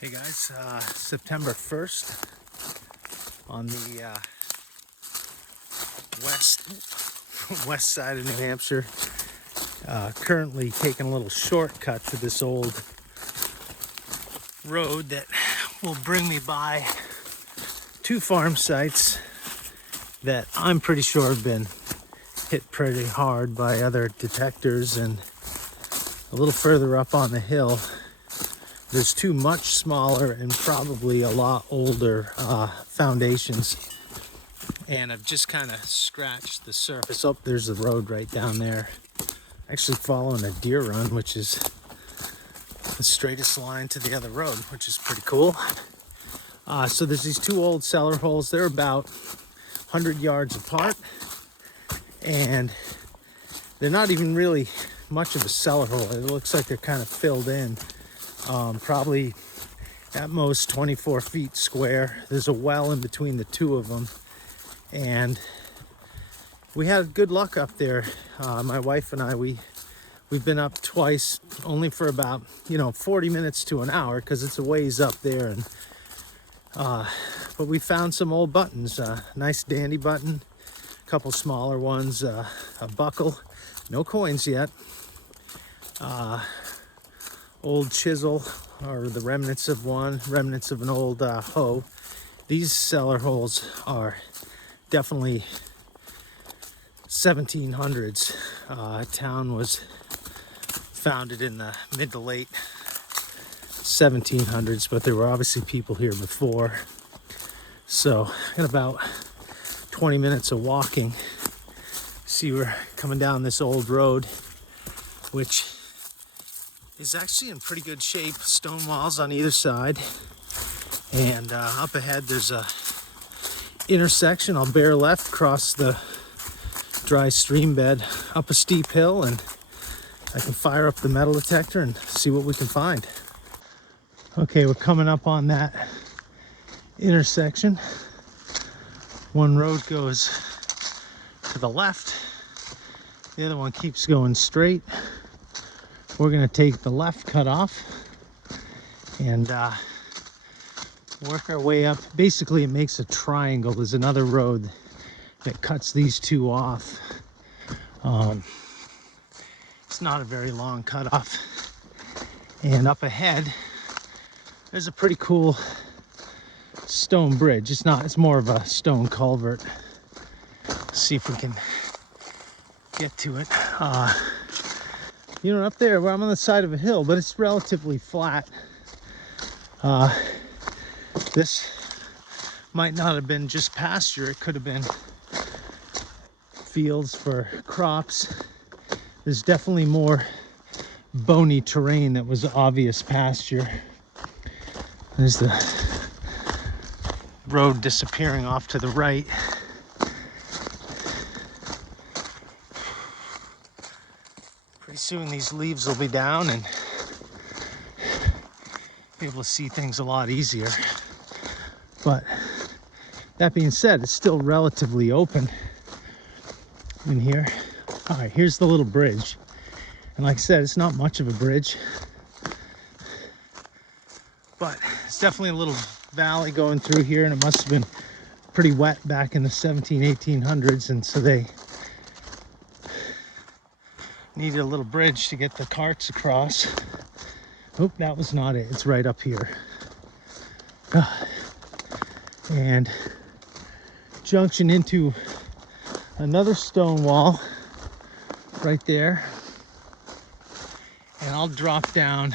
Hey guys, September 1st on the west side of New Hampshire. Currently taking a little shortcut to this old road that will bring me by two farm sites that I'm pretty sure have been hit pretty hard by other detectors. And a little further up on the hill, there's two much smaller and probably a lot older foundations. And I've just kind of scratched the surface. Oh, there's the road right down there. Actually following a deer run, which is the straightest line to the other road, which is pretty cool. So there's these two old cellar holes. They're about 100 yards apart. And they're not even really much of a cellar hole. It looks like they're kind of filled in. Probably at most 24 feet square. There's a well in between the two of them. And we had good luck up there. My wife and I, we've been up twice, only for about 40 minutes to an hour, because it's a ways up there. And but we found some old buttons, nice dandy button, a couple smaller ones, a buckle, no coins yet, old chisel, or the remnants of an old hoe. These cellar holes are definitely 1700s. Town was founded in the mid to late 1700s, but there were obviously people here before. So I got about 20 minutes of walking. See, we're coming down this old road, which is actually in pretty good shape. Stone walls on either side. And up ahead there's a intersection. I'll bear left, cross the dry stream bed up a steep hill, and I can fire up the metal detector and see what we can find. Okay, we're coming up on that intersection. One road goes to the left, the other one keeps going straight. We're gonna take the left cut off and work our way up. Basically, it makes a triangle. There's another road that cuts these two off. It's not a very long cutoff. And up ahead, there's a pretty cool stone bridge. It's more of a stone culvert. Let's see if we can get to it. Up there where I'm on the side of a hill, but it's relatively flat. This might not have been just pasture. It could have been fields for crops. There's definitely more bony terrain that was obvious pasture. There's the road disappearing off to the right. Pretty soon these leaves will be down and be able to see things a lot easier. But that being said, it's still relatively open in here. All right, here's the little bridge. And like I said, it's not much of a bridge, but it's definitely a little valley going through here, and it must have been pretty wet back in the 1800s, and so they needed a little bridge to get the carts across. Oh, that was not it. It's right up here. And junction into another stone wall right there. And I'll drop down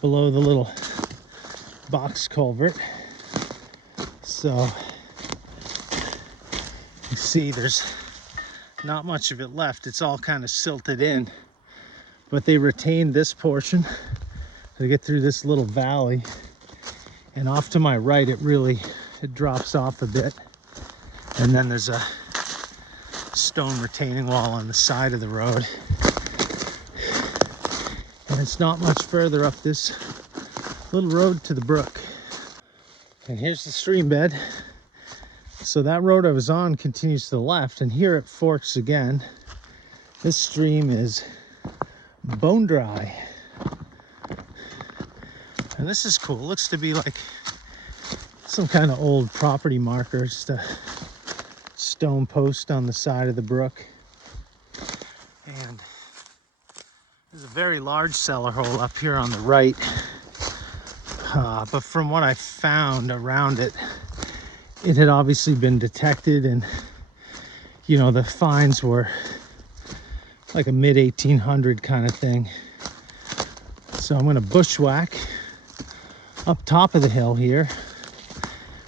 below the little box culvert. So you see there's not much of it left. It's all kind of silted in, but they retained this portion to get through this little valley. And off to my right, it drops off a bit. And then there's a stone retaining wall on the side of the road. And it's not much further up this little road to the brook. And here's the stream bed. So that road I was on continues to the left, and here it forks again. This stream is bone dry. And this is cool. Looks to be like some kind of old property marker. Just a stone post on the side of the brook. And there's a very large cellar hole up here on the right. But from what I found around it, it had obviously been detected, and you know, the finds were like a mid-1800 kind of thing. So I'm going to bushwhack up top of the hill here.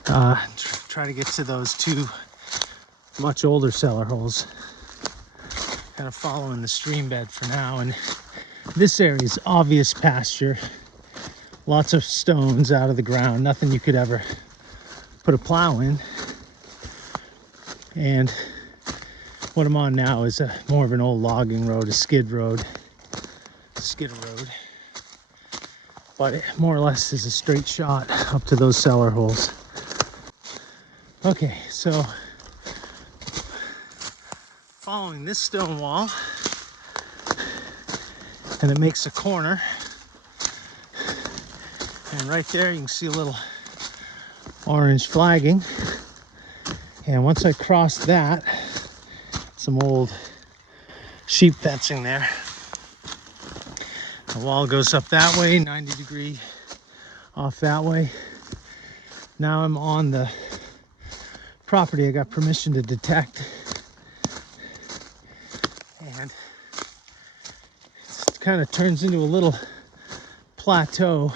Try to get to those two much older cellar holes. Kind of following the stream bed for now. And this area is obvious pasture. Lots of stones out of the ground. Nothing you could ever put a plow in. And what I'm on now is more of an old logging road, a skidder road. But it more or less is a straight shot up to those cellar holes. Okay, so following this stone wall, and it makes a corner. And right there you can see a little orange flagging. And once I cross that, some old sheep fencing there. The wall goes up that way, 90-degree off that way. Now I'm on the property I got permission to detect. And it kind of turns into a little plateau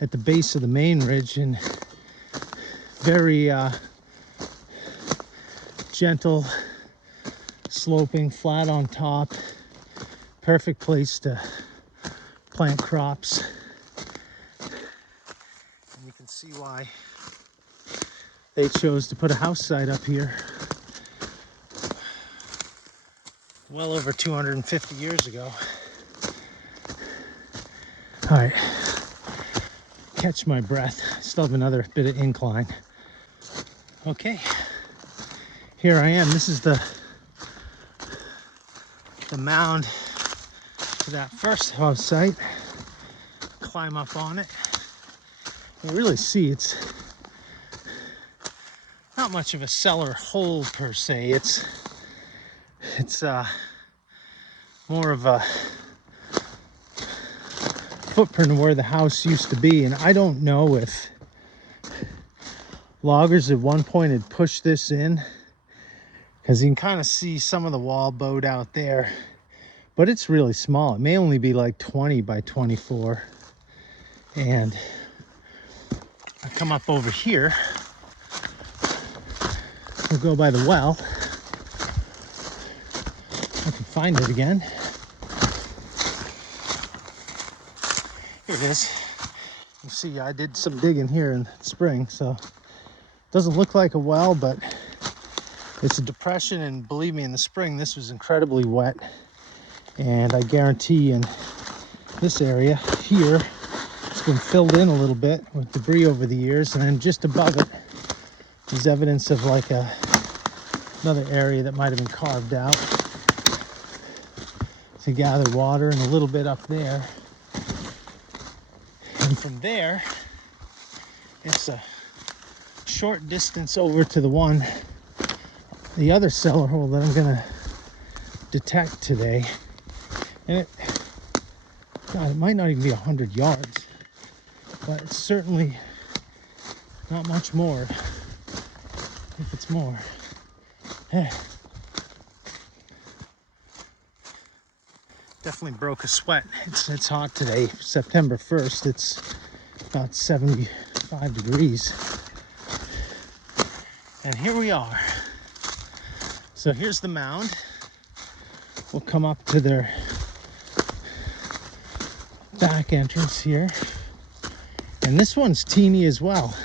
at the base of the main ridge, and very gentle, sloping, flat on top. Perfect place to plant crops. And you can see why they chose to put a house site up here well over 250 years ago. All right, catch my breath. Still have another bit of incline. Okay, here I am. This is the mound to that first house site. Climb up on it. You really see it's not much of a cellar hole per se. It's more of a footprint of where the house used to be, and I don't know if loggers at one point had pushed this in, because you can kind of see some of the wall bowed out there, but it's really small. It may only be like 20 by 24. And I come up over here, we'll go by the well. I can find it again. Here it is. You see, I did some digging here in spring, so it doesn't look like a well, but it's a depression, and believe me, in the spring this was incredibly wet. And I guarantee in this area here, it's been filled in a little bit with debris over the years, and then just above it is evidence of like another area that might have been carved out to gather water, and a little bit up there. And from there, it's a short distance over to the other cellar hole that I'm gonna detect today. And it might not even be 100 yards, but it's certainly not much more, if it's more. Definitely broke a sweat. It's hot today, September 1st. It's about 75 degrees. And here we are. So here's the mound. We'll come up to their back entrance here. And this one's teeny as well.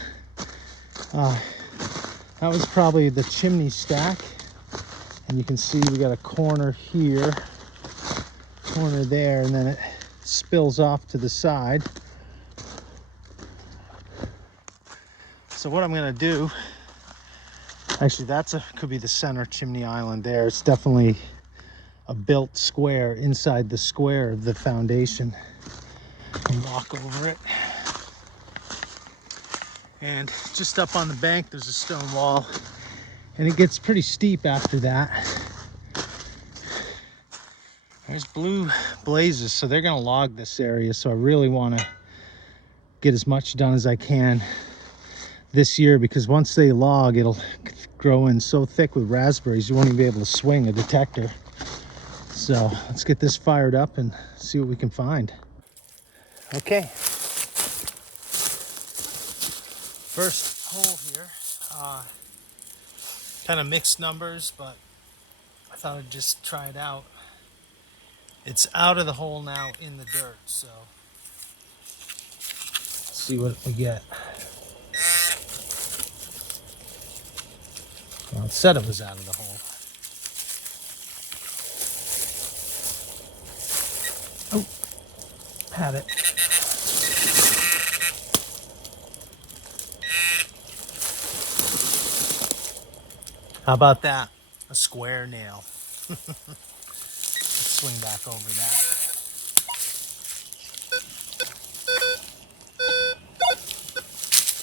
That was probably the chimney stack. And you can see we got a corner here, corner there, and then it spills off to the side. So what I'm gonna do, actually could be the center chimney island there. It's definitely a built square inside the square of the foundation. and walk over it. And just up on the bank, there's a stone wall, and it gets pretty steep after that. There's blue blazes, so they're gonna log this area, so I really want to get as much done as I can this year, because once they log, it'll grow in so thick with raspberries you won't even be able to swing a detector. So let's get this fired up and see what we can find. Okay, first hole here, kind of mixed numbers, but I thought I'd just try it out. It's out of the hole now in the dirt, so let's see what we get. Well, it said it was out of the hole. Oh, had it. How about that? A square nail. Let's swing back over that.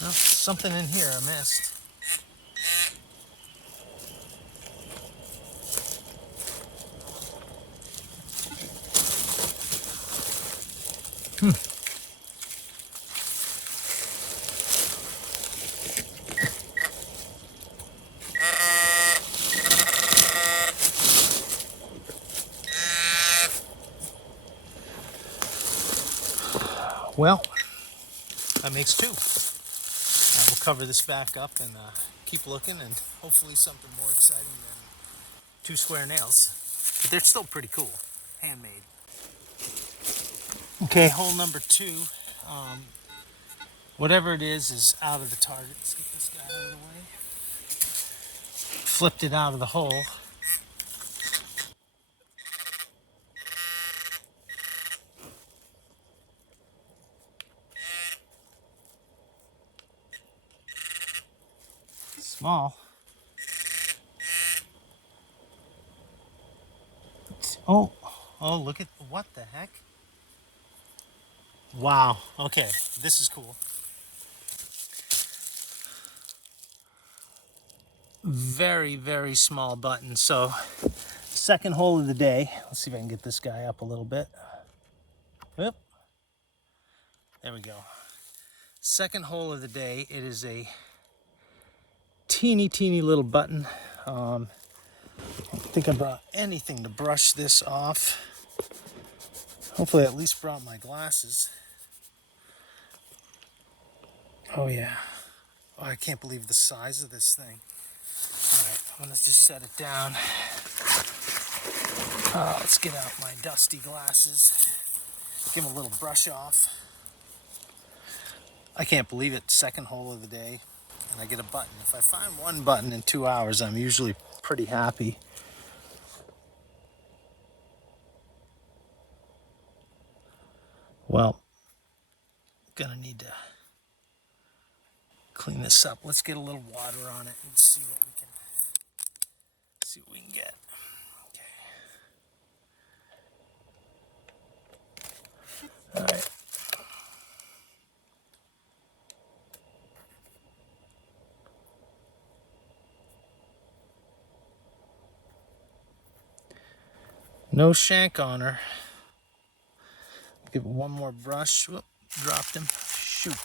Oh, something in here I missed. Well, that makes two. We'll cover this back up and keep looking, and hopefully something more exciting than two square nails. But they're still pretty cool, handmade. Okay, hole number two. Whatever it is out of the target. Let's get this guy out of the way. Flipped it out of the hole. Small. Oh, look at, what the heck? Wow, okay, this is cool. Very, very small button. So, second hole of the day. Let's see if I can get this guy up a little bit. Whoop. There we go. Second hole of the day. It is a teeny little button. I don't think I brought anything to brush this off. Hopefully I at least brought my glasses. Oh yeah. Oh, I can't believe the size of this thing. Alright, I'm gonna just set it down. Let's get out my dusty glasses. Give them a little brush off. I can't believe it. Second hole of the day, and I get a button. If I find one button in 2 hours, I'm usually pretty happy. Well, gonna need to clean this up. Let's get a little water on it and see what we can get. Okay. All right. No shank on her. Give it one more brush. Whoop, dropped him. Shoot.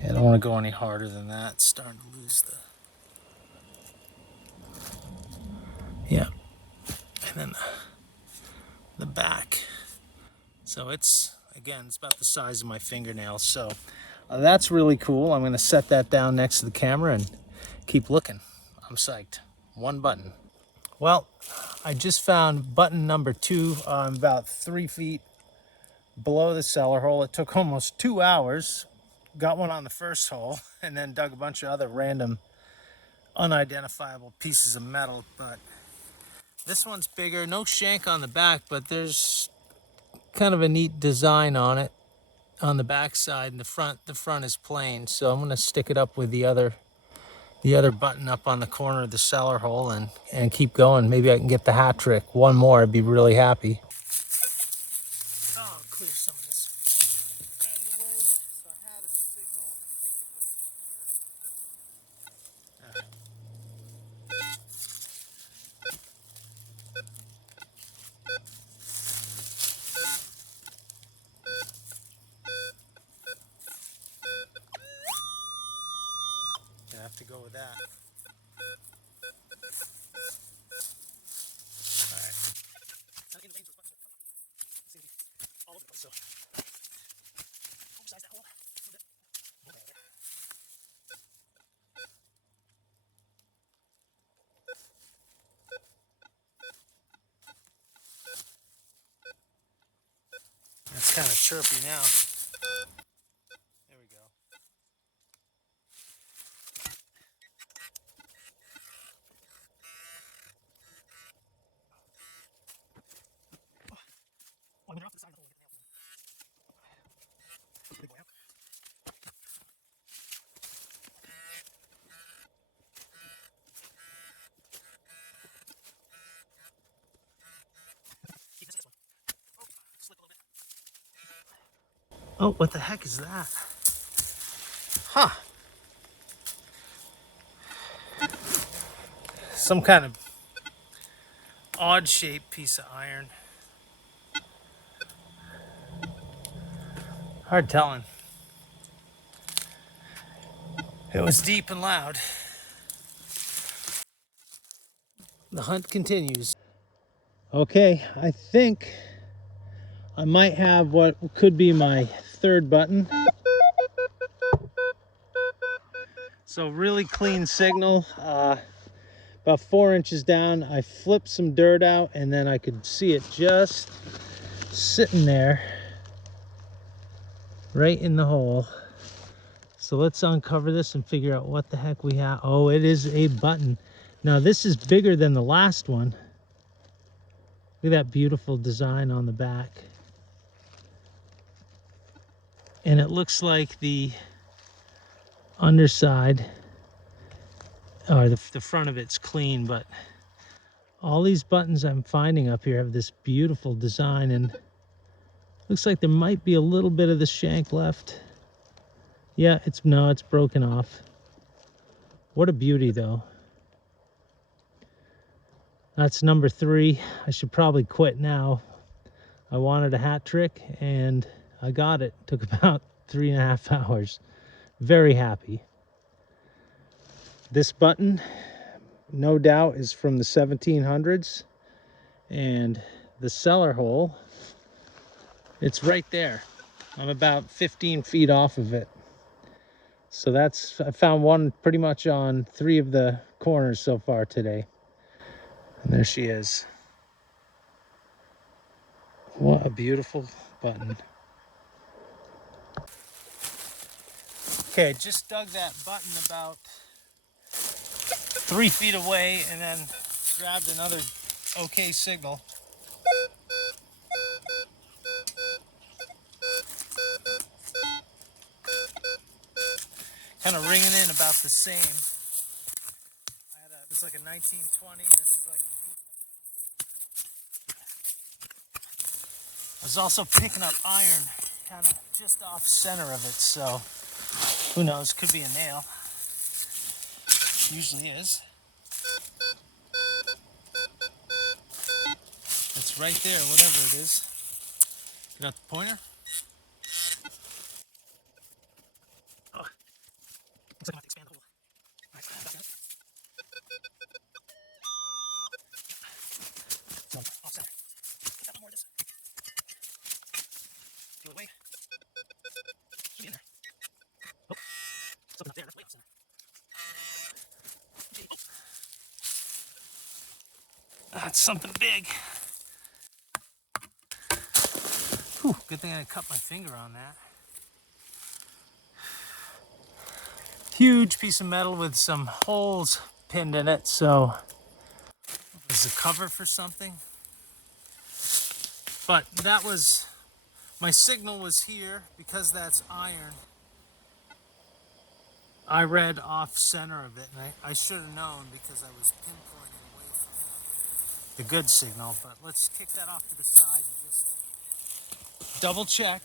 Yeah, I don't want to go any harder than that. It's starting to lose the... Yeah. And then the back. So it's, again, it's about the size of my fingernail. So that's really cool. I'm going to set that down next to the camera and keep looking. I'm psyched. One button. Well, I just found button number two, about 3 feet below the cellar hole. It took almost 2 hours. Got one on the first hole and then dug a bunch of other random unidentifiable pieces of metal. But this one's bigger. No shank on the back, but there's kind of a neat design on it on the back side, and the front is plain. So I'm going to stick it up with the other the other button up on the corner of the cellar hole and keep going. Maybe I can get the hat trick. One more, I'd be really happy. I'll clear some of this out of the way. So I had a signal, I think it was here. Gonna have to go with that. Alright. All over the place, so oversize that hole a little bit. That's kind of chirpy now. There we go. Oh, I mean, they're off to the side of the hole. Big boy out. Keep this one. Oh, slip a little bit. Oh, what the heck is that? Huh. Some kind of odd shaped piece of iron. Hard telling. It was deep and loud. The hunt continues. Okay, I think I might have what could be my third button. So really clean signal. About 4 inches down, I flipped some dirt out and then I could see it just sitting there right in the hole. So let's uncover this and figure out what the heck we have. Oh, it is a button. Now this is bigger than the last one. Look at that beautiful design on the back. And it looks like the underside, or the front of it's clean, but all these buttons I'm finding up here have this beautiful design, and looks like there might be a little bit of the shank left. Yeah, it's broken off. What a beauty though. That's number 3. I should probably quit now. I wanted a hat trick and I got it. Took about 3.5 hours. Very happy. This button, no doubt, is from the 1700s, and the cellar hole, it's right there. I'm about 15 feet off of it. So I found one pretty much on 3 of the corners so far today. And there she is. What a beautiful button. Okay, just dug that button about 3 feet away and then grabbed another okay signal. Kind of ringing in about the same. This is like a 1920. This is like an 8. I was also picking up iron kind of just off center of it, so who knows, could be a nail. Usually is. It's right there, whatever it is. Got the pointer? Oh, looks like I have to expand the hole. Alright, back out. So, off center. Get that one more of this. Do it away. Should be in there. Oh, something up there, that's way off center. Gee, oh. That's something big. Whew, good thing I didn't cut my finger on that. Huge piece of metal with some holes pinned in it, so it's a cover for something. But that was, my signal was here because that's iron. I read off center of it, and I should have known because I was pinpointing away from the good signal, but let's kick that off to the side and just double check.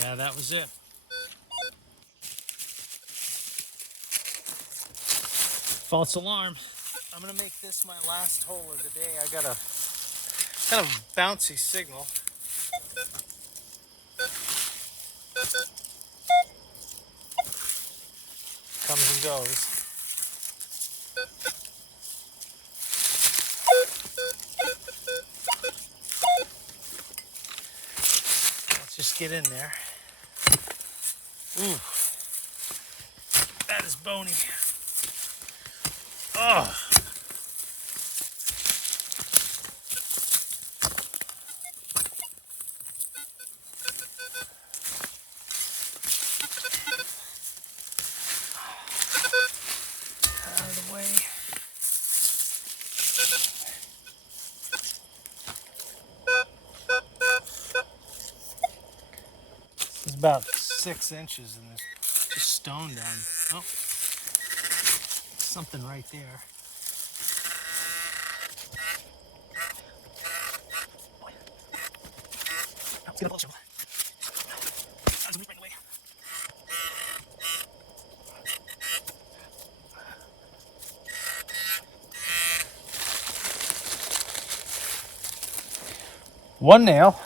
Yeah, that was it. False alarm. I'm gonna make this my last hole of the day. I got a kind of bouncy signal. Comes and goes. Let's just get in there. Ooh, that is bony. Oh. Out of the way. It's about 6 inches and there's just stone down. Oh, something right there. Let's get closer. That's right away. One nail.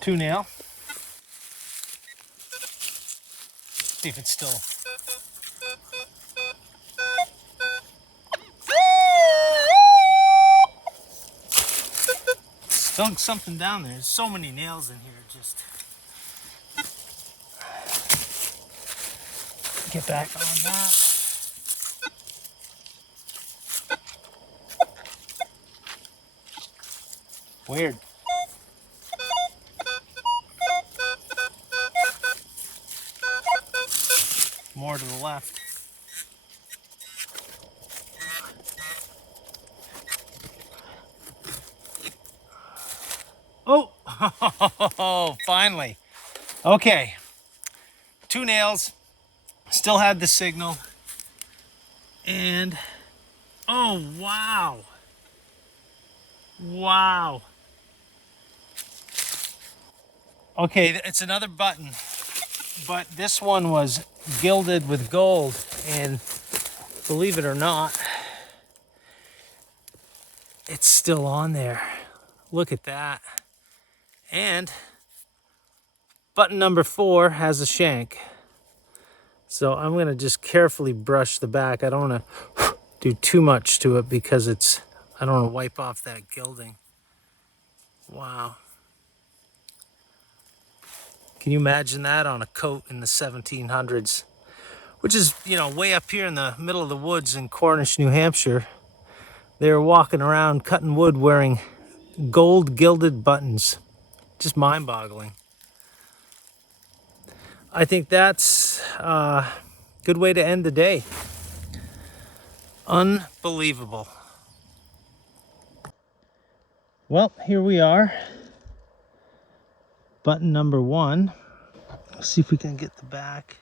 Two nail. See if it's still. Stunk something down there. There's so many nails in here. Just get back on that. Weird. More to the left. Oh, finally. Okay. Two nails. Still had the signal. And, oh, wow. Wow. Okay, it's another button. But this one was gilded with gold. And believe it or not, it's still on there. Look at that. And button number 4 has a shank. So I'm gonna just carefully brush the back. I don't wanna do too much to it because I don't wanna wipe off that gilding. Wow. Can you imagine that on a coat in the 1700s? Which is, way up here in the middle of the woods in Cornish, New Hampshire. They were walking around cutting wood wearing gold gilded buttons. Just mind-boggling. I think that's a good way to end the day. Unbelievable. Well, here we are. Button number 1. Let's see if we can get the back.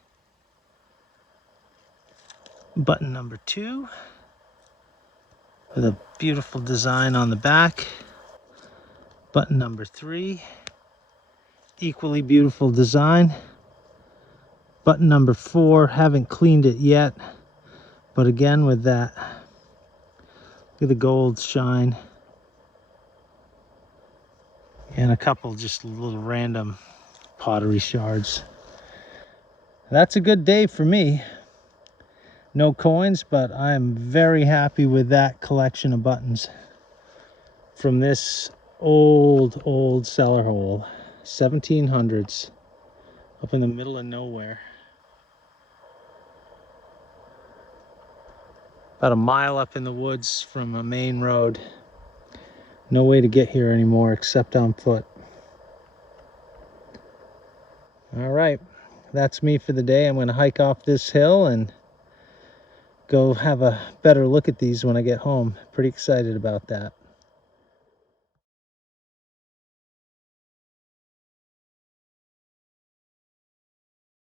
Button number 2. With a beautiful design on the back. Button number 3. Equally beautiful design. Button number 4, haven't cleaned it yet, but again with that, look at the gold shine. And a couple just little random pottery shards. That's a good day for me. No coins, but I'm very happy with that collection of buttons from this old cellar hole, 1700s, up in the middle of nowhere. About a mile up in the woods from a main road. No way to get here anymore except on foot. All right, that's me for the day. I'm going to hike off this hill and go have a better look at these when I get home. Pretty excited about that.